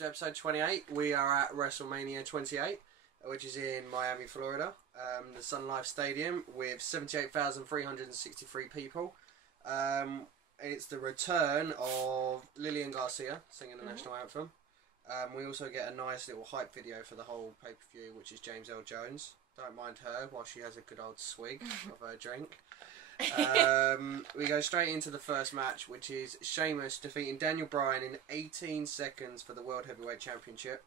to episode 28. We are at Wrestlemania 28, which is in Miami, Florida. The Sun Life Stadium with 78,363 people. It's the return of Lillian Garcia singing the national anthem. We also get a nice little hype video for the whole pay-per-view, which is James L. Jones. Don't mind her while she has a good old swig of her drink. We go straight into the first match, which is Sheamus defeating Daniel Bryan in 18 seconds for the World Heavyweight Championship.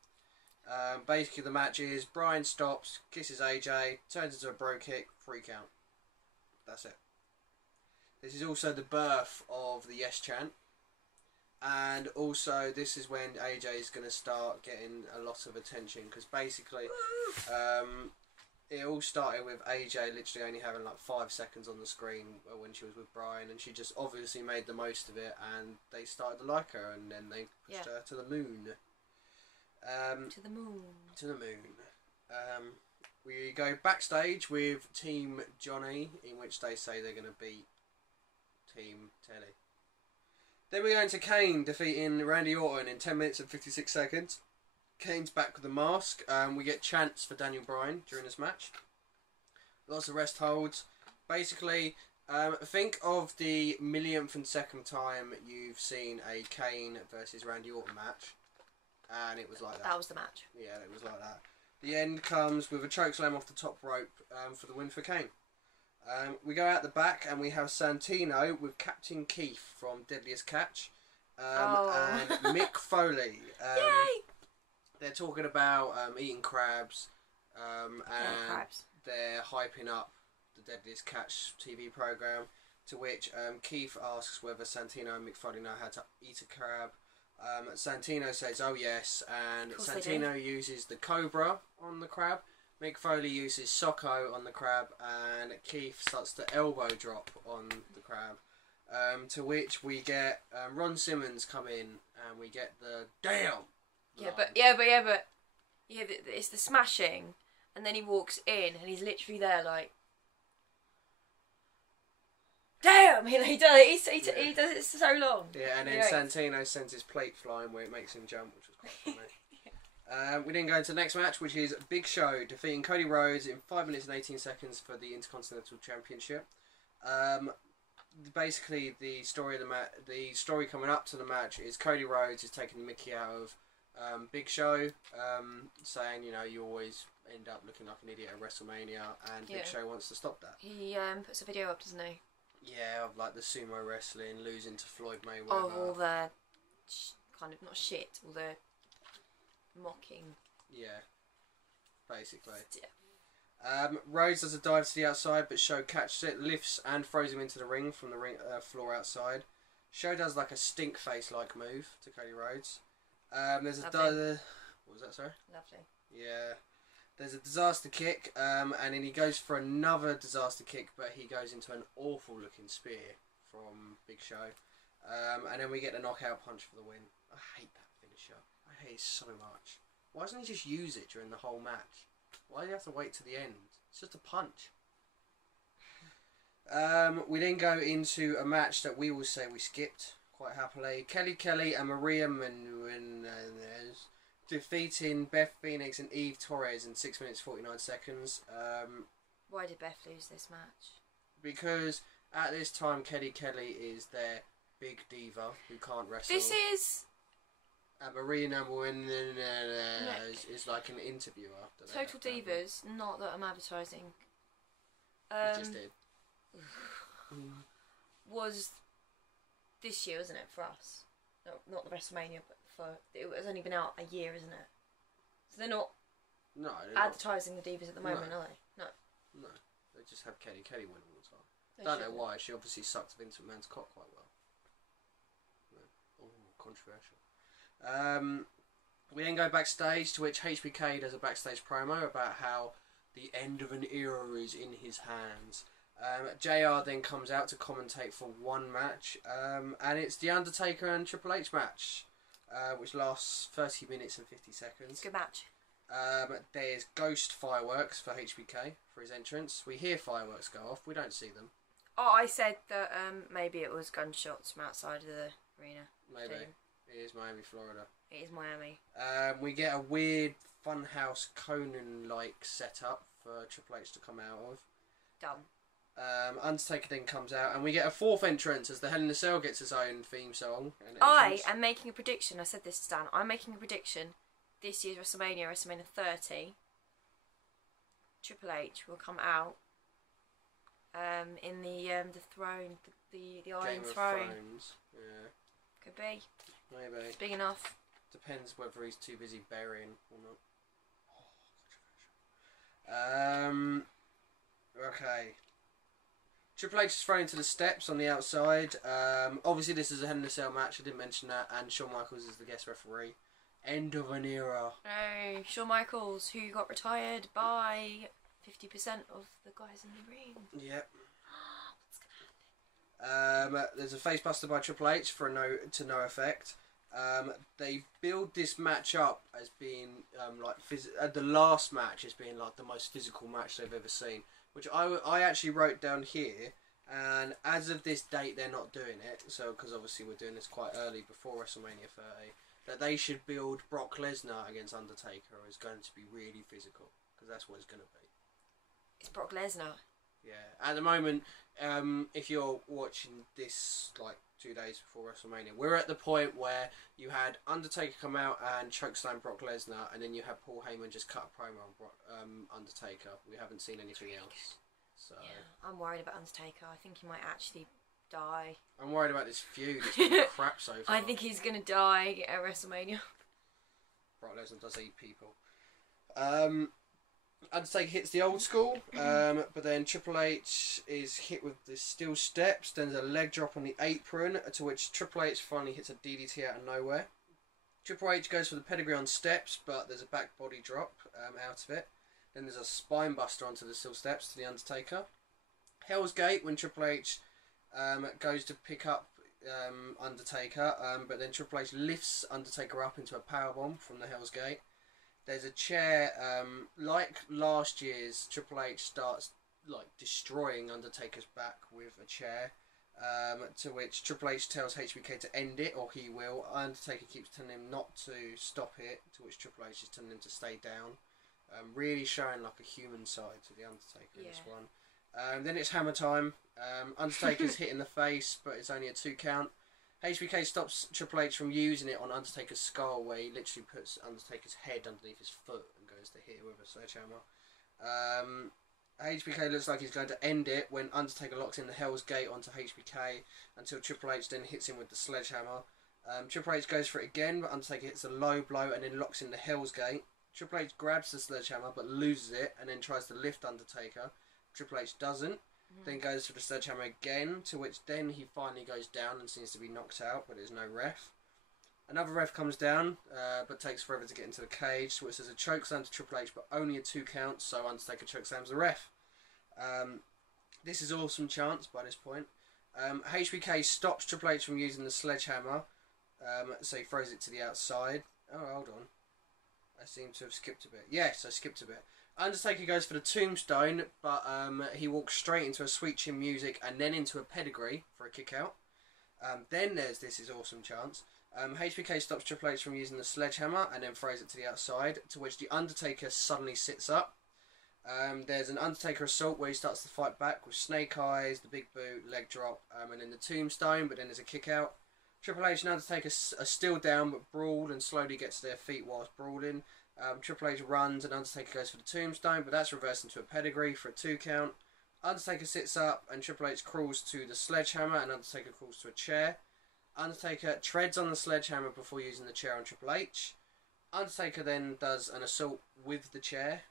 Basically, the match is Bryan stops, kisses AJ, turns into a bro kick, 3 count. That's it. This is also the birth of the Yes chant. And also, this is when AJ is going to start getting a lot of attention, because basically, it all started with AJ literally only having like 5 seconds on the screen when she was with Bryan, and she just obviously made the most of it, and they started to like her, and then they pushed her to the moon. To the moon. To the moon. We go backstage with Team Johnny, in which they say they're going to beat Team Telly. Then we go into Kane defeating Randy Orton in 10 minutes and 56 seconds. Kane's back with the mask. We get chants for Daniel Bryan during this match. Lots of rest holds. Basically, think of the millionth and second time you've seen a Kane versus Randy Orton match. And it was like that. That was the match. Yeah, it was like that. The end comes with a chokeslam off the top rope for the win for Kane. We go out the back and we have Santino with Captain Keith from Deadliest Catch and Mick Foley. Yay! They're talking about eating crabs and crabs. They're hyping up the Deadliest Catch TV program, to which Keith asks whether Santino and Mick Foley know how to eat a crab. Santino says, oh yes, and Santino uses the Cobra on the crab. Mick Foley uses Socko on the crab, and Keith starts to elbow drop on the crab. To which we get Ron Simmons come in, and we get the damn. But it's the smashing, and then he walks in, and he's literally there like, damn. He does it. He does it so long. Yeah, and then Santino sends his plate flying where it makes him jump, which was quite funny. We then go into the next match, which is Big Show defeating Cody Rhodes in 5 minutes and 18 seconds for the Intercontinental Championship. Basically, the story coming up to the match is Cody Rhodes is taking the mickey out of Big Show, saying, you always end up looking like an idiot at WrestleMania, and Big Show wants to stop that. He puts a video up, doesn't he? Yeah, of like the sumo wrestling, losing to Floyd Mayweather. Of all the kind of, not shit, all the mocking. Yeah, basically. Yeah. Rhodes does a dive to the outside, but Show catches it, lifts and throws him into the ring from the ring floor outside. Show does like a stink face like move to Cody Rhodes. There's a what was that, sorry? Lovely. Yeah. There's a disaster kick, and then he goes for another disaster kick, but he goes into an awful looking spear from Big Show. And then we get the knockout punch for the win. I hate that finisher. I hate it so much. Why doesn't he just use it during the whole match? Why do you have to wait to the end? It's just a punch. We then go into a match that we will say we skipped quite happily. Kelly and Maria Menounos defeating Beth Phoenix and Eve Torres in 6 minutes 49 seconds. Why did Beth lose this match? Because at this time Kelly is their big diva who can't wrestle. This is... Maria Menounos is like an interviewer. Total Divas, not that I'm advertising. You just did. Was this year, isn't it, for us? No, not the WrestleMania, but it has only been out a year, isn't it? So they're not advertising the Divas at the moment, are they? No. They just have Kelly win all the time. Don't know why. She obviously sucked Vince McMahon's cock quite well. Oh, controversial. We then go backstage, to which HBK does a backstage promo about how the end of an era is in his hands. JR then comes out to commentate for one match, and it's the Undertaker and Triple H match, which lasts 30 minutes and 50 seconds. It's a good match. There's ghost fireworks for HBK for his entrance. We hear fireworks go off, we don't see them. Oh, I said that maybe it was gunshots from outside of the arena. Maybe. It is Miami, Florida. It is Miami. We get a weird Funhouse Conan-like setup for Triple H to come out of. Done. Undertaker then comes out, and we get a fourth entrance as the Hell in a Cell gets its own theme song. I am making a prediction. I said this to Dan. I'm making a prediction. This year's WrestleMania 30, Triple H will come out in the throne, the Iron Throne. Yeah. Could be. Maybe. It's big enough. Depends whether he's too busy burying or not. Okay. Triple H is thrown into the steps on the outside. Obviously, this is a Hell in a Cell match. I didn't mention that. And Shawn Michaels is the guest referee. End of an era. No, Shawn Michaels, who got retired by 50% of the guys in the ring. Yep. What's gonna happen? There's a facebuster by Triple H for no effect. They build this match up as being the last match as being like the most physical match they've ever seen, which I actually wrote down here. And as of this date, they're not doing it. So because obviously we're doing this quite early before WrestleMania 30. That they should build Brock Lesnar against Undertaker is going to be really physical, because that's what it's going to be. It's Brock Lesnar. Yeah, at the moment, if you're watching this like 2 days before WrestleMania, we're at the point where you had Undertaker come out and chokeslam Brock Lesnar, and then you have Paul Heyman just cut a promo on Undertaker. We haven't seen anything else. So yeah, I'm worried about Undertaker. I think he might actually die. I'm worried about this feud. It's been crap so far. I think he's gonna die at WrestleMania. Brock Lesnar does eat people. Undertaker hits the old school, but then Triple H is hit with the steel steps. Then there's a leg drop on the apron, to which Triple H finally hits a DDT out of nowhere. Triple H goes for the pedigree on steps, but there's a back body drop out of it. Then there's a spine buster onto the steel steps to the Undertaker. Hell's Gate when Triple H goes to pick up Undertaker, but then Triple H lifts Undertaker up into a powerbomb from the Hell's Gate. There's a chair, like last year's, Triple H starts like destroying Undertaker's back with a chair, to which Triple H tells HBK to end it, or he will. Undertaker keeps telling him not to stop it, to which Triple H is telling him to stay down. Really showing like a human side to the Undertaker in this one. Then it's hammer time. Undertaker's hit in the face, but it's only a 2 count. HBK stops Triple H from using it on Undertaker's skull, where he literally puts Undertaker's head underneath his foot and goes to hit it with a sledgehammer. HBK looks like he's going to end it when Undertaker locks in the Hell's Gate onto HBK until Triple H then hits him with the sledgehammer. Triple H goes for it again, but Undertaker hits a low blow and then locks in the Hell's Gate. Triple H grabs the sledgehammer but loses it and then tries to lift Undertaker. Triple H doesn't. Then goes for the sledgehammer again, to which then he finally goes down and seems to be knocked out, but there's no ref. Another ref comes down, but takes forever to get into the cage, so it says a chokeslam to Triple H, but only a 2 count, so Undertaker chokeslams the ref. This is awesome chance by this point. HBK stops Triple H from using the sledgehammer, so he throws it to the outside. Oh, hold on. I seem to have skipped a bit. Yes, I skipped a bit. Undertaker goes for the tombstone, but he walks straight into a Sweet Chin Music and then into a pedigree for a kick out. Then there's This Is Awesome chance. HBK stops Triple H from using the sledgehammer and then throws it to the outside, to which the Undertaker suddenly sits up. There's an Undertaker assault where he starts to fight back with Snake Eyes, the big boot, leg drop, and then the tombstone, but then there's a kick out. Triple H and Undertaker are still down but brawl and slowly gets to their feet whilst brawling. Triple H runs and Undertaker goes for the tombstone, but that's reversed into a pedigree for a 2 count. Undertaker sits up and Triple H crawls to the sledgehammer and Undertaker crawls to a chair. Undertaker treads on the sledgehammer before using the chair on Triple H. Undertaker then does an assault with the chair.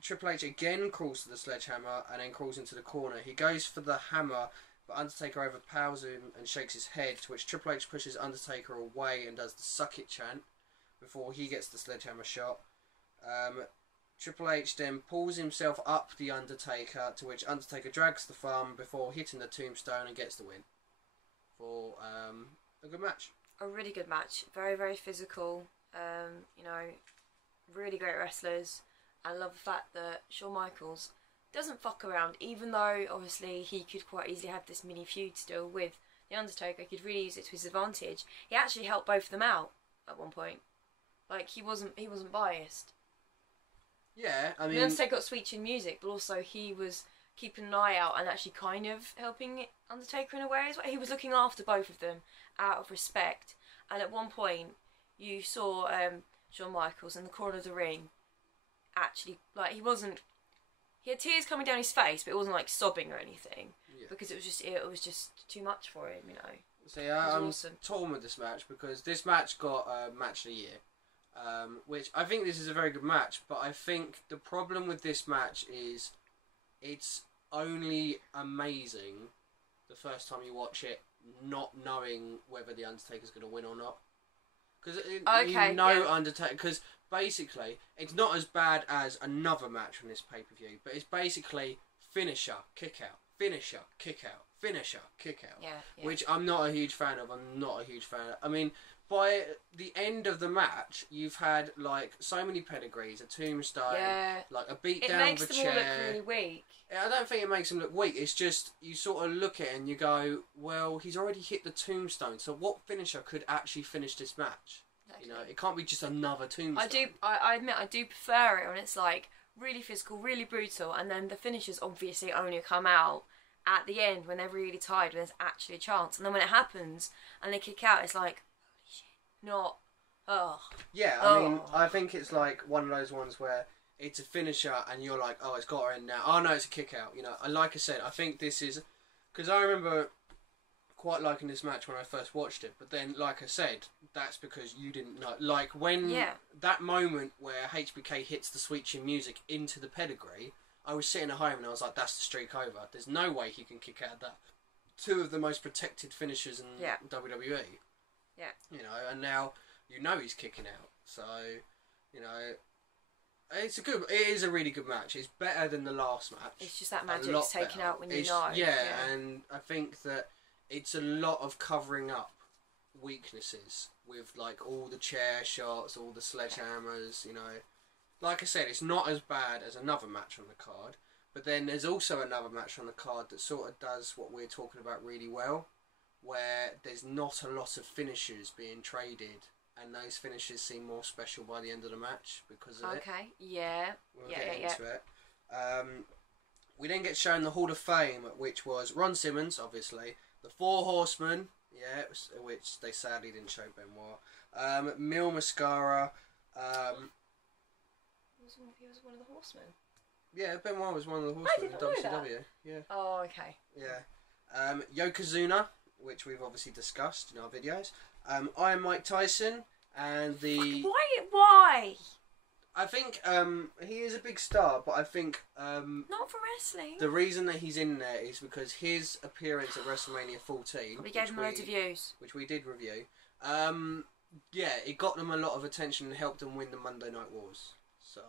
Triple H again crawls to the sledgehammer and then crawls into the corner. He goes for the hammer, but Undertaker overpowers him and shakes his head, to which Triple H pushes Undertaker away and does the suck it chant before he gets the sledgehammer shot. Triple H then pulls himself up the Undertaker, to which Undertaker drags the thumb before hitting the tombstone and gets the win for a good match. A really good match. Very, very physical. You know, really great wrestlers. I love the fact that Shawn Michaels doesn't fuck around, even though obviously he could quite easily have this mini feud still with The Undertaker. He could really use it to his advantage. He actually helped both of them out at one point. Like he wasn't biased. Yeah, I mean, The Undertaker got sweet chin music, but also he was keeping an eye out and actually kind of helping Undertaker in a way as well. He was looking after both of them out of respect. And at one point, you saw Shawn Michaels in the corner of the ring. Actually, like he had tears coming down his face, but it wasn't like sobbing or anything because it was just too much for him, you know. See, I'm torn with this match because this match got match of the year. Which I think this is a very good match, but I think the problem with this match is it's only amazing the first time you watch it, not knowing whether the Undertaker's going to win or not. Because Undertaker. Because basically, it's not as bad as another match from this pay-per-view, but it's basically finisher, kick out, finisher, kick out, finisher, kick out. Yeah. Which I'm not a huge fan of. I mean, by the end of the match, you've had like so many pedigrees, a tombstone, like a beat down of a chair. It makes them all look really weak. I don't think it makes them look weak. It's just you sort of look at it and you go, well, he's already hit the tombstone. So what finisher could actually finish this match? Exactly. You know, it can't be just another tombstone. I admit, I do prefer it when it's like really physical, really brutal, and then the finishers obviously only come out at the end when they're really tired, when there's actually a chance. And then when it happens and they kick out, it's like, not, yeah, I mean, I think it's like one of those ones where it's a finisher and you're like, oh, it's got her in now. Oh, no, it's a kick out. You know, and like I said, I think this is... Because I remember quite liking this match when I first watched it. But then, like I said, that's because you didn't know. Like, when that moment where HBK hits the sweet chin music into the pedigree, I was sitting at home and I was like, that's the streak over. There's no way he can kick out that. Two of the most protected finishers in WWE. Yeah. You know, and now you know he's kicking out. So, you know, it is a really good match. It's better than the last match. It's just that magic's taken out when you know. Yeah, and I think that it's a lot of covering up weaknesses with like all the chair shots, all the sledgehammers, you know. Like I said, it's not as bad as another match on the card, but then there's also another match on the card that sort of does what we're talking about really well, where there's not a lot of finishers being traded, and those finishers seem more special by the end of the match because of it. Okay, yeah. We'll get into it. We then get shown the Hall of Fame, which was Ron Simmons, obviously, the Four Horsemen, which they sadly didn't show Benoit, Mil Mascara. He was one of the Horsemen. Yeah, Benoit was one of the Horsemen in WCW. Yeah. Oh, okay. Yeah. Yokozuna, which we've obviously discussed in our videos. Iron Mike Tyson and the... Why? I think he is a big star, but I think... not for wrestling. The reason that he's in there is because his appearance at WrestleMania 14... We gave him loads of views. Which we did review. It got them a lot of attention and helped them win the Monday Night Wars. So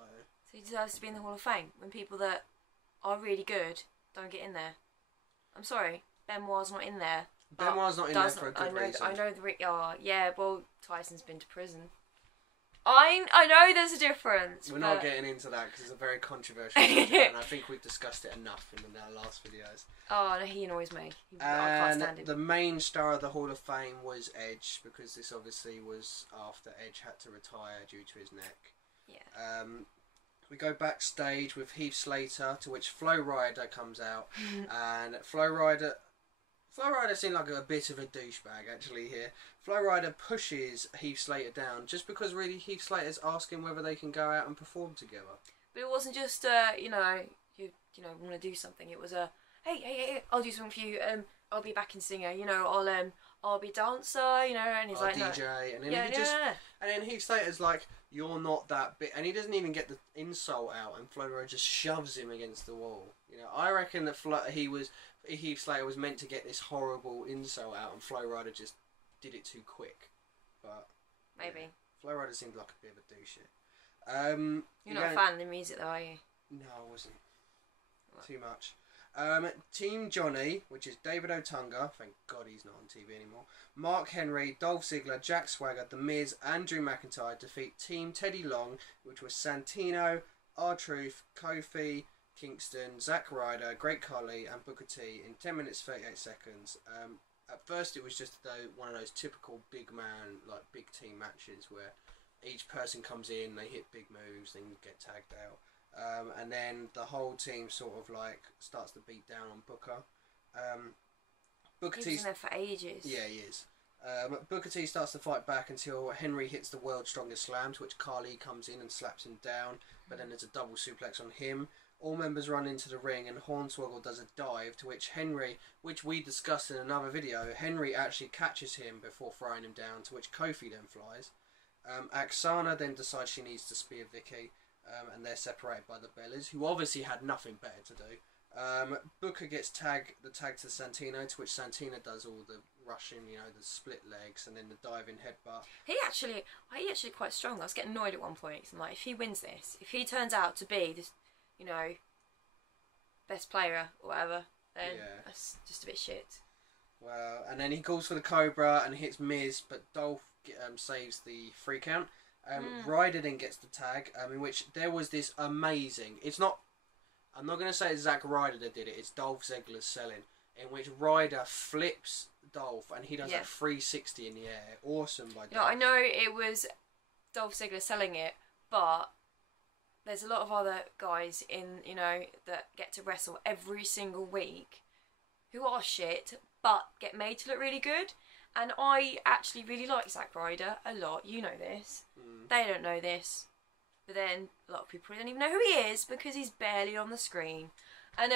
he deserves to be in the Hall of Fame when people that are really good don't get in there. I'm sorry, Benoit's not in there. Benoit's not in there for a good reason. I know well, Tyson's been to prison. I know there's a difference. We're not getting into that because it's a very controversial subject, and I think we've discussed it enough in our last videos. Oh, no, he annoys me. I can't stand him. The main star of the Hall of Fame was Edge, because this obviously was after Edge had to retire due to his neck. Yeah. We go backstage with Heath Slater, to which Flo Rida comes out, and Flo Rida seemed like a bit of a douchebag actually here. Flo Rida pushes Heath Slater down just because really Heath Slater's asking whether they can go out and perform together. But it wasn't just you want to do something. It was hey, I'll do something for you. I'll be a backing singer. You know, I'll be a dancer. You know, and he's like DJ, no. and then and then Heath Slater's like, you're not that bit, and he doesn't even get the insult out, and Flo Rida just shoves him against the wall. You know, I reckon that Heath Slater was meant to get this horrible insult out, and Flo Rida just did it too quick. But maybe Flo Rida seemed like a bit of a douche. You're not a fan of the music, though, are you? No, I wasn't. What? Too much. Team Johnny, which is David Otunga, thank God he's not on TV anymore, Mark Henry, Dolph Ziggler, Jack Swagger, The Miz, and Drew McIntyre defeat Team Teddy Long, which was Santino, R-Truth, Kofi, Kingston, Zack Ryder, Great Khali, and Booker T in 10 minutes 38 seconds. At first it was just one of those typical big man, like big team matches where each person comes in, they hit big moves, then get tagged out. And then the whole team sort of like starts to beat down on Booker. Booker He's been there for ages. Yeah, he is. Booker T starts to fight back until Henry hits the world's strongest slam, to which Khali comes in and slaps him down, but then there's a double suplex on him. All members run into the ring and Hornswoggle does a dive, to which Henry, which we discussed in another video, Henry actually catches him before throwing him down, to which Kofi then flies. Aksana then decides she needs to spear Vicky, and they're separated by the Bellas, who obviously had nothing better to do. Booker gets the tag to Santino, to which Santino does all the rushing, the split legs and then the diving headbutt. He actually quite strong. I was getting annoyed at one point. I'm like, if he wins this, if he turns out to be this, best player or whatever, then that's just a bit shit. Well, and then he calls for the Cobra and hits Miz, but Dolph saves the 3 count. Ryder then gets the tag, in which there was this amazing. I'm not going to say it's Zack Ryder that did it. It's Dolph Ziggler's selling, in which Ryder flips Dolph and he does a 360 in the air. Awesome by Dolph. I know it was Dolph Ziggler selling it, but there's a lot of other guys that get to wrestle every single week who are shit but get made to look really good. And I actually really like Zack Ryder a lot. You know this. They don't know this. But then a lot of people don't even know who he is because he's barely on the screen. And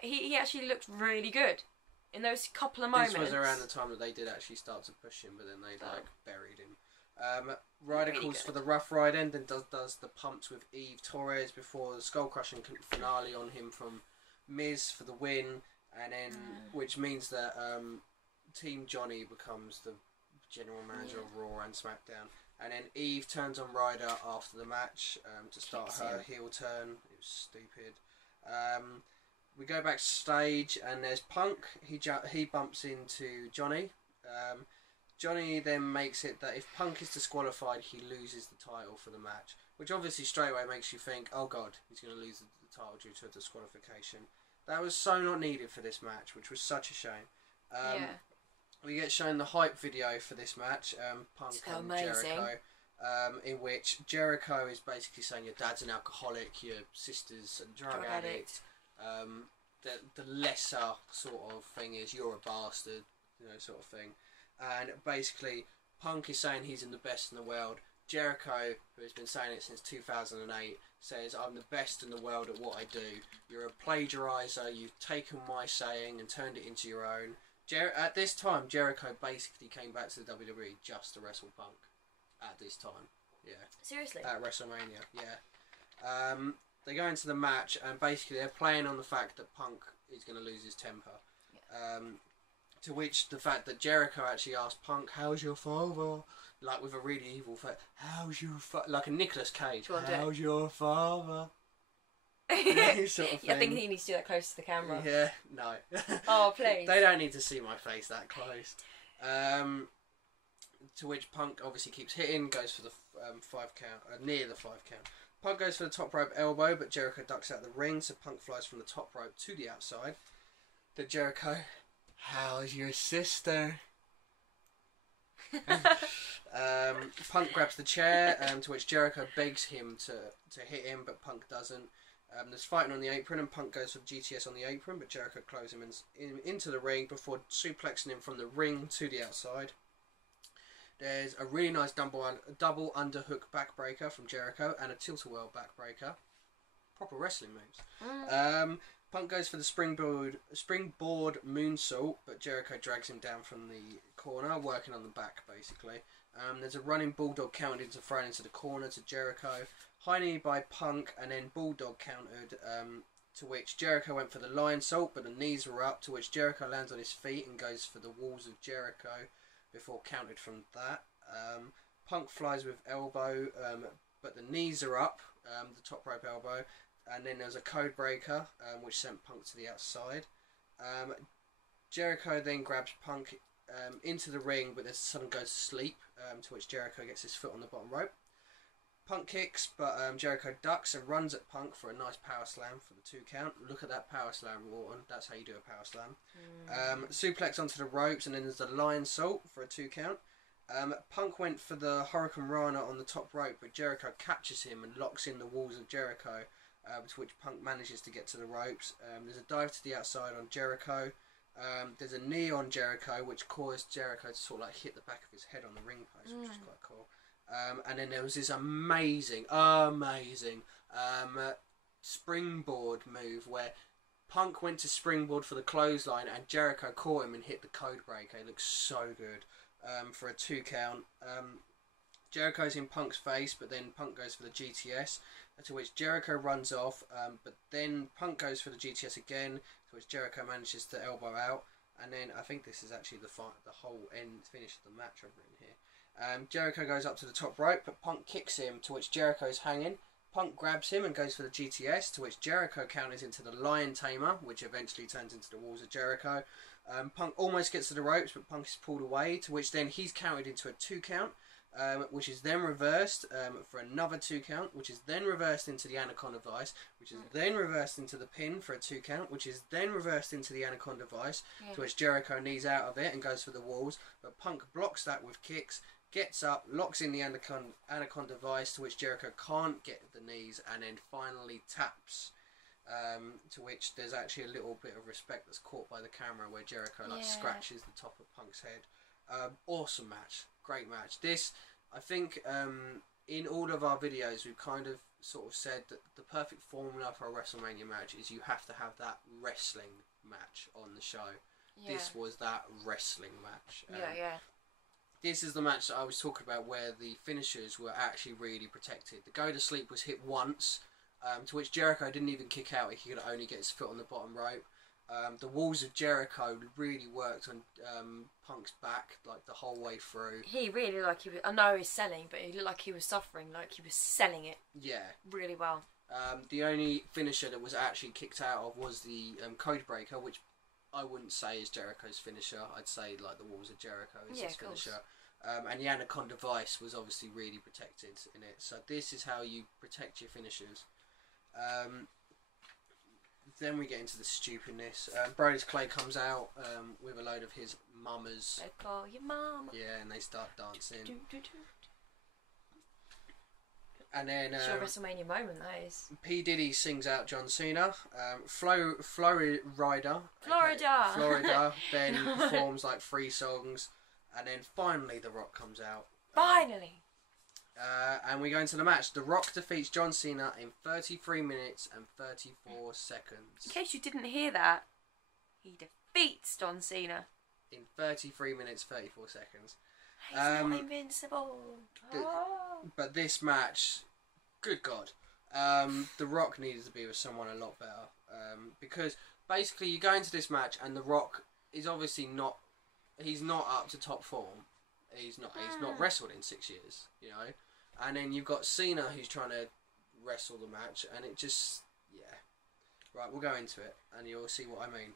he actually looked really good in those couple of moments. This was around the time that they did actually start to push him, but then they buried him. Ryder really calls for the Rough Rider and then does the pumps with Eve Torres before the skull crushing finale on him from Miz for the win, and then which means that Team Johnny becomes the general manager of Raw and SmackDown. And then Eve turns on Ryder after the match to start her heel turn. It was stupid. We go backstage and there's Punk. He bumps into Johnny. Johnny then makes it that if Punk is disqualified, he loses the title for the match. Which obviously straight away makes you think, oh god, he's going to lose the title due to a disqualification. That was so not needed for this match, which was such a shame. We get shown the hype video for this match, Punk and Jericho, in which Jericho is basically saying your dad's an alcoholic, your sister's a drug addict. The lesser sort of thing is you're a bastard, sort of thing. And basically, Punk is saying he's the best in the world. Jericho, who has been saying it since 2008, says, I'm the best in the world at what I do. You're a plagiarizer, you've taken my saying and turned it into your own. At this time, Jericho basically came back to the WWE just to wrestle Punk. At this time, yeah. Seriously? At WrestleMania, yeah. They go into the match and basically they're playing on the fact that Punk is going to lose his temper. Yeah. To which the fact that Jericho actually asked Punk, how's your father? Like with a really evil face. How's your father? Like a Nicolas Cage. How's your father? Sort of thing. I think he needs to do that close to the camera. Yeah, no. Oh, please. They don't need to see my face that close. To which Punk obviously keeps hitting, goes for the 5 count, near the 5 count. Punk goes for the top rope elbow, but Jericho ducks out of the ring, so Punk flies from the top rope to the outside. Then Jericho, how's your sister? Punk grabs the chair, to which Jericho begs him to hit him, but Punk doesn't. There's fighting on the apron, and Punk goes for GTS on the apron, but Jericho closes him into the ring before suplexing him from the ring to the outside. There's a really nice double underhook backbreaker from Jericho and a tilt-a-whirl backbreaker. Proper wrestling moves. Punk goes for the springboard moonsault, but Jericho drags him down from the corner, working on the back basically. There's a running bulldog counted thrown into the corner to Jericho. High knee by Punk, and then bulldog countered, to which Jericho went for the lion salt, but the knees were up, to which Jericho lands on his feet and goes for the walls of Jericho before counted from that. Punk flies with elbow, but the knees are up, the top rope elbow, and then there's a code breaker, which sent Punk to the outside. Jericho then grabs Punk into the ring, but then suddenly goes to sleep, to which Jericho gets his foot on the bottom rope. Punk kicks, but Jericho ducks and runs at Punk for a nice power slam for the 2 count. Look at that power slam, Rawton. That's how you do a power slam. Suplex onto the ropes, and then there's the lion salt for a 2 count. Punk went for the Hurricane Rana on the top rope, but Jericho catches him and locks in the walls of Jericho, to which Punk manages to get to the ropes. There's a dive to the outside on Jericho. There's a knee on Jericho, which caused Jericho to sort of like hit the back of his head on the ring post, which is quite cool. And then there was this amazing springboard move where Punk went to springboard for the clothesline and Jericho caught him and hit the code breaker. It looks so good for a 2 count. Jericho's in Punk's face, but then Punk goes for the GTS, to which Jericho runs off, but then Punk goes for the GTS again, to which Jericho manages to elbow out, and then I think this is actually the whole end finish of the match I've written here. Jericho goes up to the top rope, but Punk kicks him, to which Jericho's hanging. Punk grabs him and goes for the GTS, to which Jericho counters into the Lion Tamer, which eventually turns into the Walls of Jericho. Punk almost gets to the ropes, but Punk is pulled away, to which then he's counted into a 2 count, which is then reversed for another 2 count, which is then reversed into the Anaconda Vice, which is then reversed into the pin for a 2 count, which is then reversed into the Anaconda Vice, to which Jericho knees out of it and goes for the walls, but Punk blocks that with kicks, gets up, locks in the Anaconda Vice, to which Jericho can't get the knees, and then finally taps. To which there's actually a little bit of respect that's caught by the camera where Jericho scratches the top of Punk's head. Awesome match, great match. This, I think, in all of our videos we've kind of sort of said that the perfect formula for a WrestleMania match is you have to have that wrestling match on the show. This was that wrestling match. This is the match that I was talking about where the finishers were actually really protected. The go to sleep was hit once, to which Jericho didn't even kick out. He could only get his foot on the bottom rope. The Walls of Jericho really worked on Punk's back like the whole way through. He really looked like he was. I know he was selling, but he looked like he was suffering, like he was selling it. Yeah, really well. The only finisher that was actually kicked out of was the Code Breaker, which I wouldn't say is Jericho's finisher. I'd say like the Walls of Jericho is his finisher. And the Anaconda Vice was obviously really protected in it. So this is how you protect your finishers. Then we get into the stupidness. Brodus Clay comes out with a load of his mamas. They call you mama. Yeah, and they start dancing. And then it's your WrestleMania moment, that is. P. Diddy sings out John Cena. Florida then performs like 3 songs, and then finally The Rock comes out. Finally. And we go into the match. The Rock defeats John Cena in 33 minutes and 34 seconds. In case you didn't hear that, he defeats John Cena in 33 minutes 34 seconds. He's not invincible. But this match, good God, The Rock needed to be with someone a lot better. Because basically you go into this match and The Rock is obviously not. He's not up to top form. He's not wrestled in 6 years, you know. And then you've got Cena who's trying to wrestle the match, and it just, yeah. Right, we'll go into it, and you'll see what I mean.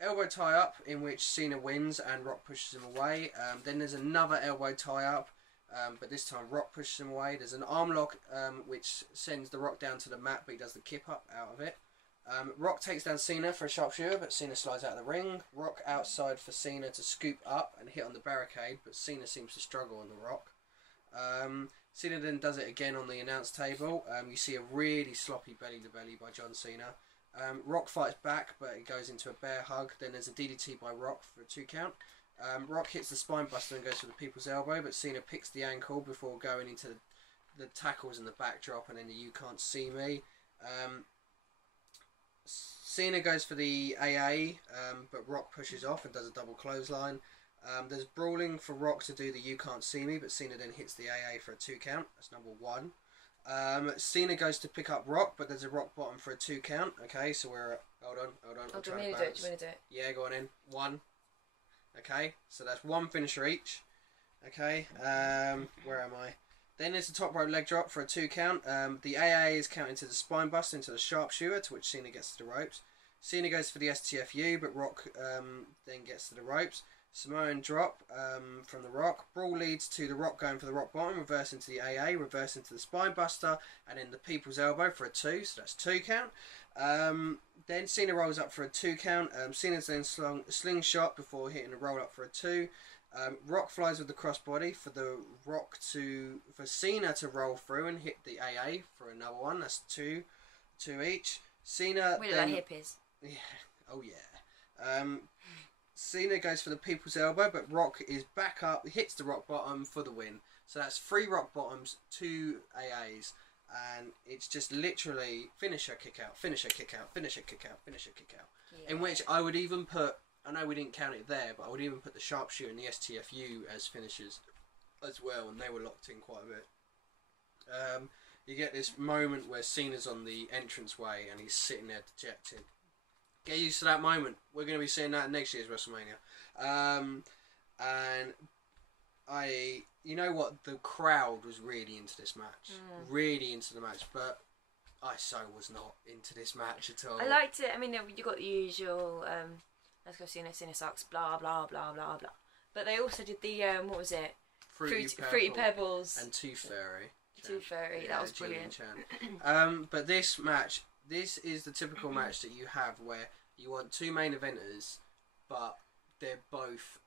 Elbow tie-up, in which Cena wins, and Rock pushes him away. Then there's another elbow tie-up, but this time Rock pushes him away. There's an arm lock, which sends the Rock down to the mat, but he does the kip-up out of it. Rock takes down Cena for a sharpshooter, but Cena slides out of the ring. Rock outside for Cena to scoop up and hit on the barricade, but Cena seems to struggle on the Rock. Cena then does it again on the announce table. You see a really sloppy belly-to-belly by John Cena. Rock fights back, but it goes into a bear hug. Then there's a DDT by Rock for a 2 count. Rock hits the spine buster and goes for the people's elbow, but Cena picks the ankle before going into the tackles and the backdrop, and then the You Can't See Me. Cena goes for the AA, but Rock pushes off and does a double clothesline. There's brawling for Rock to do the You Can't See Me, but Cena then hits the AA for a 2 count. That's number 1. Cena goes to pick up Rock, but there's a Rock bottom for a 2 count. Okay, so we're... Hold on. Do you want me to do it? Yeah, go on in. 1. Okay, so that's 1 finisher each. Okay, where am I? Then there's the top rope leg drop for a 2 count. The AA is counted to the spine buster into the sharpshooter, to which Cena gets to the ropes. Cena goes for the STFU, but Rock then gets to the ropes. Samoan drop from the Rock. Brawl leads to the Rock going for the Rock bottom, reverse into the AA, reverse into the spine buster, and then the people's elbow for a 2, so that's 2 count. Then Cena rolls up for a 2 count. Cena's then slingshot before hitting a roll up for a 2. Rock flies with the crossbody for Cena to roll through and hit the AA for another one. That's two each. Cena. Where that hip is. Yeah. Oh yeah. Cena goes for the people's elbow, but Rock is back up, hits the rock bottom for the win. So that's 3 rock bottoms, 2 AAs, and it's just literally finisher, kick out, finisher, kick out, finisher, kick out, finisher, kick out. Yeah. In which I would even put, I know we didn't count it there, but I would even put the sharpshooter and the STFU as finishers as well, and they were locked in quite a bit. You get this moment where Cena's on the entranceway and he's sitting there dejected. Get used to that moment. We're going to be seeing that in next year's WrestleMania. And you know what? The crowd was really into this match. Really into the match, but I was not into this match at all. I liked it. I mean, you got the usual, let's go Cena sucks, blah, blah, blah, blah, blah. But they also did the, what was it? Fruity Pebbles. And Tooth Fairy. Tooth Fairy, that was brilliant. But this match, this is the typical match that you have where you want 2 main eventers, but they're both,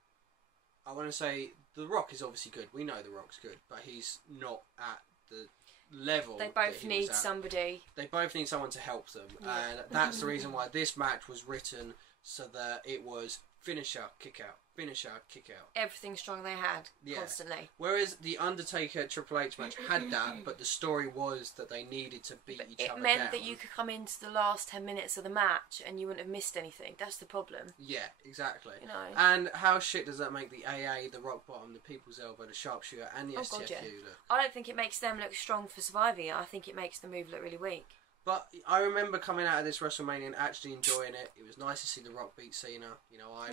I want to say, The Rock is obviously good. We know The Rock's good, but he's not at the level. They both need somebody. They both need someone to help them, and that's the reason why this match was written so that it was finisher, kick out, finisher, kick out. Everything strong they had, constantly. Whereas the Undertaker Triple H match had that, but the story was that they needed to beat each other down. It meant that you could come into the last 10 minutes of the match and you wouldn't have missed anything. That's the problem. Yeah, exactly. You know. And how shit does that make the AA, the rock bottom, the people's elbow, the sharpshooter, and the STFU look? I don't think it makes them look strong for surviving it. I think it makes the move look really weak. But I remember coming out of this WrestleMania and actually enjoying it. It was nice to see The Rock beat Cena. You know, I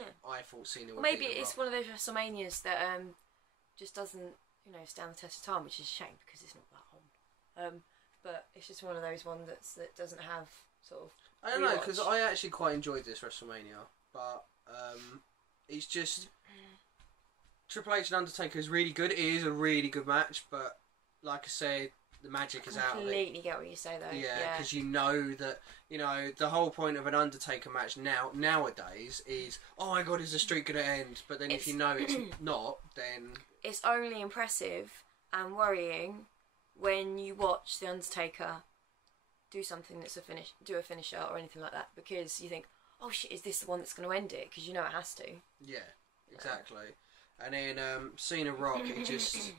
thought Cena would beat The Rock. Maybe it's one of those WrestleManias that just doesn't, stand the test of time, which is a shame because it's not that on. But it's just one of those ones that doesn't have sort of. I don't know, because I actually quite enjoyed this WrestleMania, but it's just Triple H and Undertaker is really good. It is a really good match, but like I said, the magic is out of it. I completely get what you say though. Yeah, because you know that, the whole point of an Undertaker match nowadays is, oh my god, is the streak going to end? But then if you know it's not, then... It's only impressive and worrying when you watch the Undertaker do something that's do a finisher or anything like that, because you think, oh shit, is this the one that's going to end it? Because you know it has to. Yeah, exactly. And then Cena Rock, it just,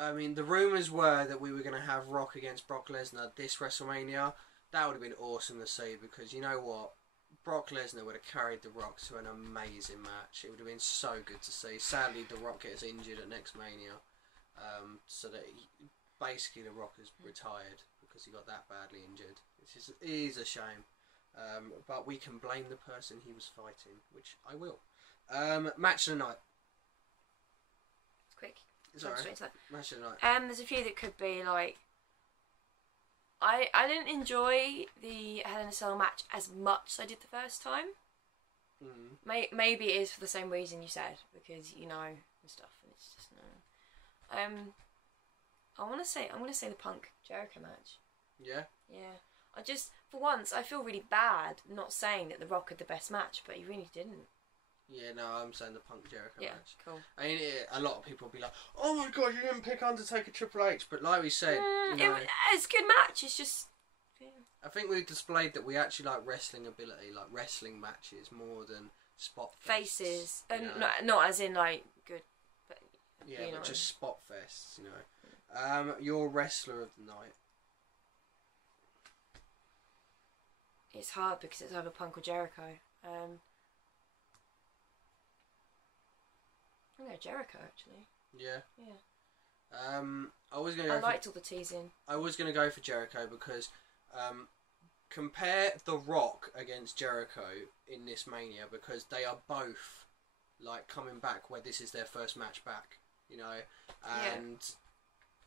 I mean, the rumours were that we were going to have Rock against Brock Lesnar this WrestleMania. That would have been awesome to see, because you know what? Brock Lesnar would have carried The Rock to an amazing match. It would have been so good to see. Sadly, The Rock gets injured at next Mania. So that basically The Rock is retired because he got that badly injured. It is a shame. But we can blame the person he was fighting, which I will. Match of the night. Quick. Sorry. Match of the night. There's a few that could be like. I didn't enjoy the Hell in a Cell match as much as I did the first time. Maybe it is for the same reason you said, because and stuff, and it's just no. I'm gonna say the Punk Jericho match. Yeah. Yeah. For once I feel really bad not saying that The Rock had the best match, but he really didn't. Yeah, no, I'm saying the Punk Jericho match. Yeah, cool. I mean, a lot of people will be like, "Oh my god, you didn't pick Undertaker Triple H," but like we said, it's a good match. It's just. Yeah. I think we've displayed that we actually like wrestling ability, like wrestling matches, more than spot fests, faces, and not as in like good. But, but just spot fests, Your wrestler of the night. It's hard because it's either Punk or Jericho. I'm going to Jericho, actually. Yeah. Yeah. I liked all the teasing. I was going to go for Jericho because compare The Rock against Jericho in this Mania, because they are both like coming back where this is their first match back, and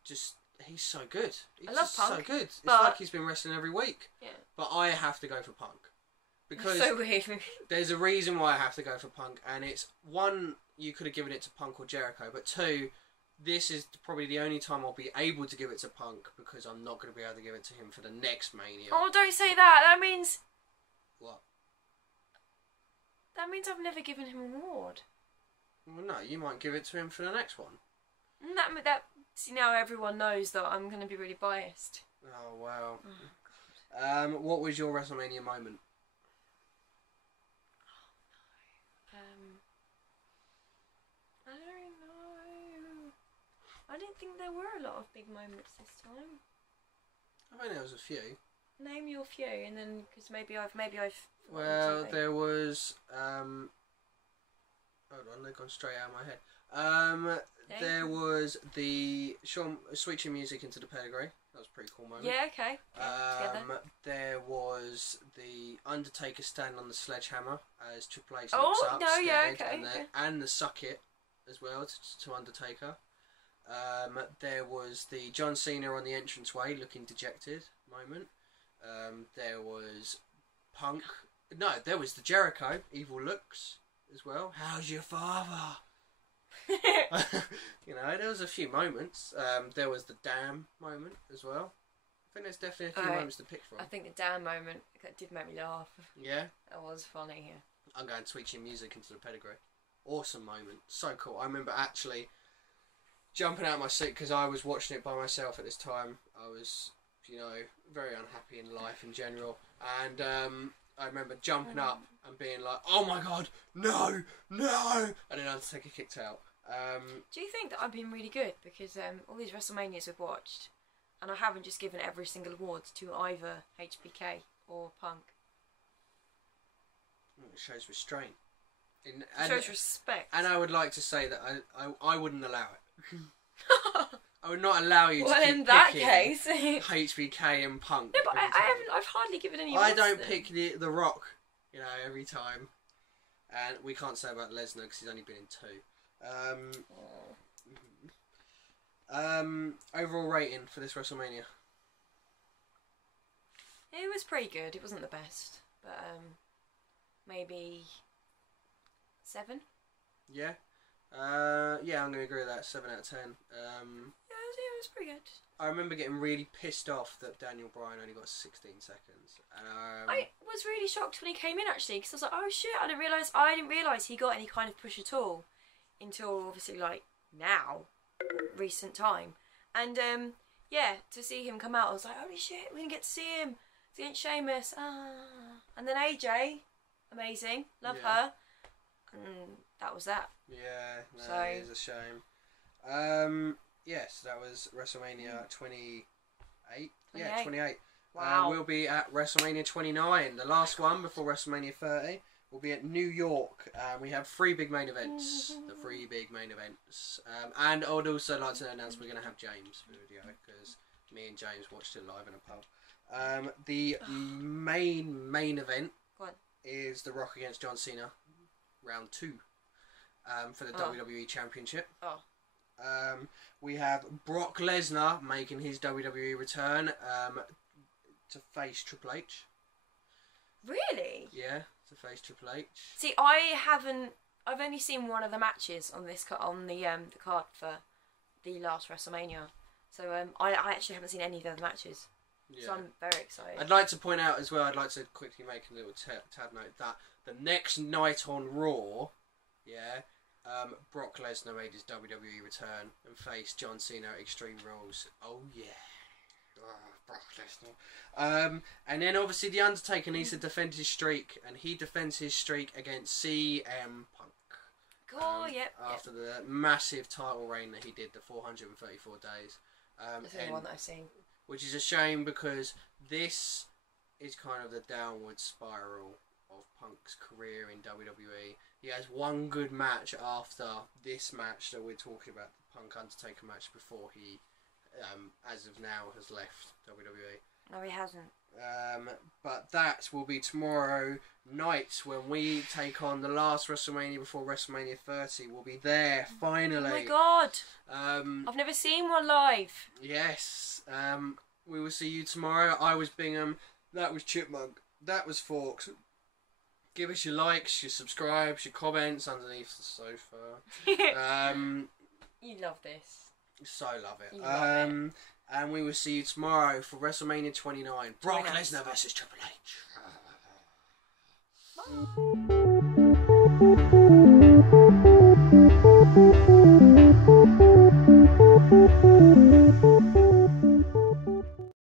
just he's so good. I love Punk. So good. It's like he's been wrestling every week. Yeah. But I have to go for Punk. Because so weird. There's a reason why I have to go for Punk, and it's one, you could have given it to Punk or Jericho, but two, this is probably the only time I'll be able to give it to Punk, because I'm not going to be able to give it to him for the next Mania. Oh, don't say that. That means... What? That means I've never given him an award. Well, no, you might give it to him for the next one. See, now everyone knows that I'm going to be really biased. Oh, wow. Oh, what was your WrestleMania moment? I don't know. I didn't think there were a lot of big moments this time. I think there was a few. Name your few, and then because maybe I've. Well, there was. Hold on, they've gone straight out of my head. There was the switching music into the pedigree. That was a pretty cool moment. Yeah, okay. Yeah, there was the Undertaker standing on the sledgehammer as Triple H looks up, scared, yeah, okay. And the suck it as well to Undertaker. There was the John Cena on the entranceway looking dejected moment. There was Punk. No, there was the Jericho evil looks as well. How's your father? You know, there was a few moments. There was the damn moment as well. I think there's definitely a few moments to pick from. I think the damn moment that did make me laugh. Yeah? That was funny, yeah. I'm going switching music into the pedigree. Awesome moment. So cool. I remember actually jumping out of my seat because I was watching it by myself at this time. I was, you know, very unhappy in life in general. And I remember jumping up and being like, oh my god, no! And then Undertaker kicked out. Do you think that I've been really good? Because all these WrestleManias we've watched, and I haven't just given every single award to either HBK or Punk. It shows restraint. It shows respect. And I would like to say that I wouldn't allow it. I would not allow you to keep in that picking case, HBK and Punk. No, but I've hardly given any. I don't pick the Rock, you know, every time. And we can't say about Lesnar because he's only been in 2. Overall rating for this WrestleMania. It was pretty good. It wasn't the best, but maybe 7. Yeah. Yeah, I'm gonna agree with that. 7 out of 10. Yeah, it was pretty good. I remember getting really pissed off that Daniel Bryan only got 16 seconds. I was really shocked when he came in actually, because I was like, oh shit, I didn't realise he got any kind of push at all until obviously like now, recent time. And yeah, to see him come out, I was like, holy shit, we didn't get to see him. It's against Sheamus. And then AJ, amazing, love her. And that was that. Yeah, no, so it is a shame. Yes, that was WrestleMania 28. Yeah, 28. Wow. We'll be at WrestleMania 29, the last one before WrestleMania 30. We'll be at New York. We have 3 big main events. The 3 big main events. And I would also like to announce we're going to have James for the video because me and James watched it live in a pub. The main event is The Rock against John Cena, round 2, for the WWE Championship. We have Brock Lesnar making his WWE return to face Triple H. Really? Yeah, to face Triple H. See, I've only seen one of the matches on this on the card for the last WrestleMania. So I actually haven't seen any of the other matches. Yeah. So I'm very excited. I'd like to point out as well, I'd like to quickly make a little tab note that the next night on Raw, Brock Lesnar made his WWE return and faced John Cena at Extreme Rules. Oh yeah. Brock Lesnar. And then obviously the Undertaker needs to defend his streak, and he defends his streak against CM Punk. After the massive title reign that he did, the 434 days. That's the only one that I've seen. Which is a shame because this is kind of the downward spiral of Punk's career in WWE. He has one good match after this match that we're talking about, the Punk Undertaker match, before he, as of now, has left WWE. No, he hasn't. But that will be tomorrow night when we take on the last WrestleMania before WrestleMania 30. We'll be there, finally. Oh my god! I've never seen one live. Yes. We will see you tomorrow. I was Bingham. That was Chipmunk. That was Forks. Give us your likes, your subscribes, your comments underneath the sofa. You love this. So love it. You love it. And we will see you tomorrow for WrestleMania 29. Brock Lesnar versus Triple H. Bye.